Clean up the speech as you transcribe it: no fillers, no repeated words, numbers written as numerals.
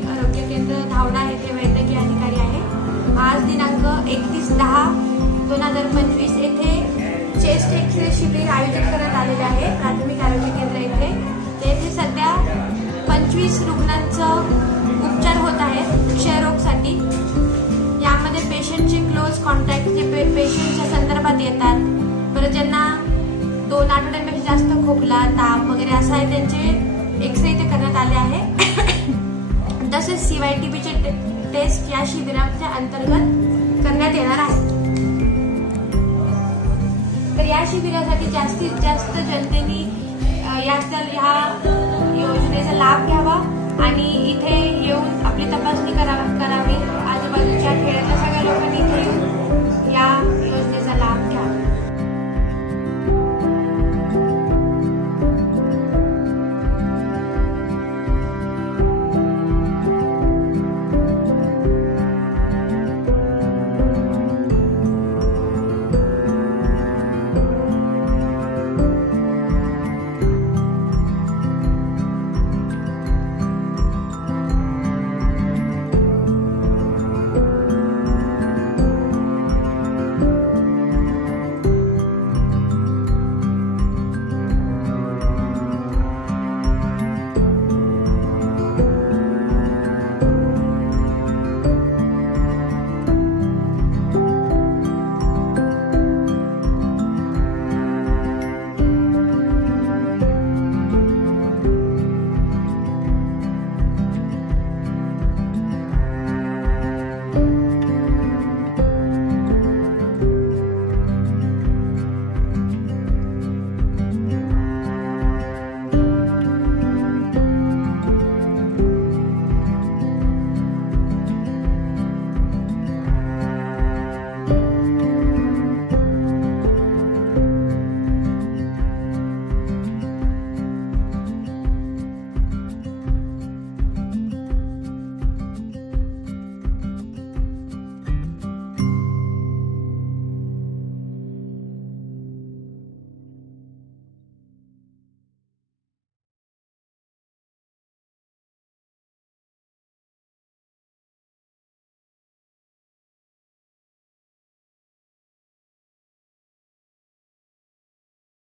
प्राथमिक आरोग्य केंद्र धावडा येथे वैद्यकीय अधिकारी आहे। आज दिनांक 31/10/2025 येथे चेस्ट एक्सरे शिबिर आयोजित करण्यात आलेले आहे प्राथमिक आरोग्य केंद्र येथे सध्या 25 रुग्णांचं उपचार होत आहेत क्षयरोगसाठी। यामध्ये पेशंटचे क्लोज कॉन्टॅक्ट जे पेशंटच्या संदर्भात येतात, परत ज्यांना 2 आठवड्यांपेक्षा जास्त खोकला ताप वगैरे असं आहे त्यांचे एक्सरे इथे करण्यात आले आहे। तसेच CYTB चे टेस्ट या शिबिराच्या अंतर्गत करण्यात येणार आहे। तर या शिबिरासाठी जास्तीत जास्त जनतेने या योजनेचा लाभ घ्यावा आणि इथे येऊन आपली तपासणी करावी। आजूबाजूच्या खेड्यातल्या सगळ्या लोकांनी इथे येऊन या